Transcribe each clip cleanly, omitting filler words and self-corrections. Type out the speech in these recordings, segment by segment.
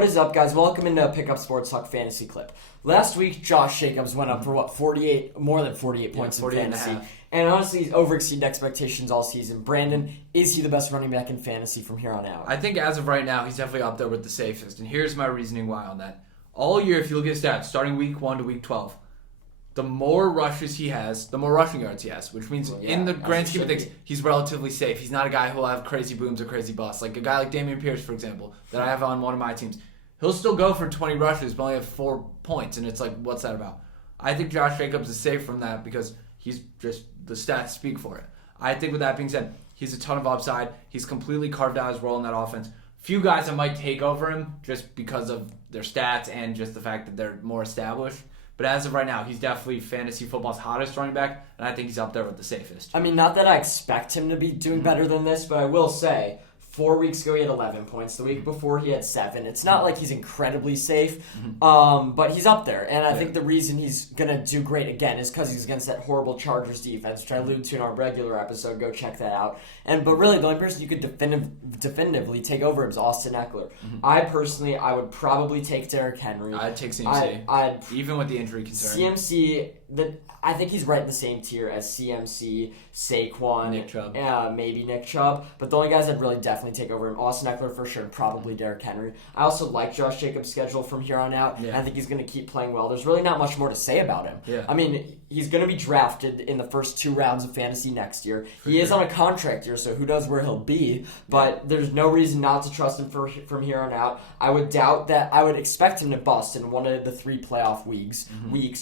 What is up, guys? Welcome into Pickup Sports Talk Fantasy Clip. Last week, Josh Jacobs went up for more than 48 points in 48 fantasy. and a half. And honestly, he's overexceeded expectations all season. Brandon, is he the best running back in fantasy from here on out? I think as of right now, he's definitely up there with the safest. And here's my reasoning why on that. All year, if you look at his stats, starting week 1 to week 12, the more rushes he has, the more rushing yards he has, which means in the grand scheme of things, he's relatively safe. He's not a guy who will have crazy booms or crazy busts. Like a guy like Dameon Pierce, for example, that I have on one of my teams. He'll still go for 20 rushes, but only have 4 points, and it's like, what's that about? I think Josh Jacobs is safe from that because he's just, the stats speak for it. I think with that being said, he's a ton of upside. He's completely carved out his role in that offense. Few guys that might take over him just because of their stats and just the fact that they're more established. But as of right now, he's definitely fantasy football's hottest running back, and I think he's up there with the safest. I mean, not that I expect him to be doing better than this, but I will say, 4 weeks ago he had 11 points. The week before he had 7. It's not like he's incredibly safe, but he's up there. And I think the reason he's going to do great again is because he's against that horrible Chargers defense, which I alluded to in our regular episode. Go check that out. But really, the only person you could definitively take over him is Austin Eckler. I would probably take Derrick Henry. I'd take CMC, even with the injury concern. CMC, I think he's right in the same tier as CMC, Saquon, Nick Chubb. Maybe Nick Chubb. But the only guys I'd really definitely take over him, Austin Eckler for sure, and probably Derrick Henry. I also like Josh Jacobs' schedule from here on out, and I think he's going to keep playing well. There's really not much more to say about him. Yeah. I mean, he's going to be drafted in the first 2 rounds of fantasy next year. He is on a contract year, so who knows where he'll be. But there's no reason not to trust him from here on out. I would expect him to bust in one of the 3 playoff weeks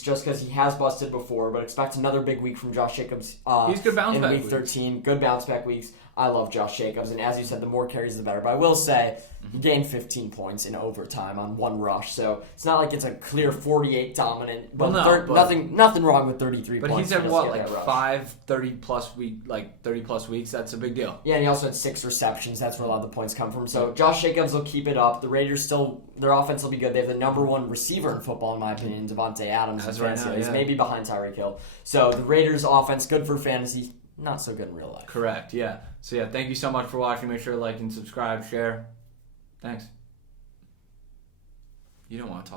just because he has busted before. But expect another big week from Josh Jacobs. He's good bounce back in week 13. Good bounce back weeks. I love Josh Jacobs, and as you said, the more carries, the better. But I will say, he gained 15 points in overtime on 1 rush, so it's not like it's a clear 48 dominant. But nothing wrong with 33 points. But he's had what, 30 plus weeks. That's a big deal. Yeah, and he also had 6 receptions. That's where a lot of the points come from. So Josh Jacobs will keep it up. The Raiders their offense will be good. They have the number 1 receiver in football, in my opinion, Devontae Adams. That's right now, He's maybe behind Tyreek Hill. So the Raiders' offense good for fantasy. Not so good in real life. Correct, yeah. So, yeah, thank you so much for watching. Make sure to like and subscribe, share. Thanks. You don't want to talk.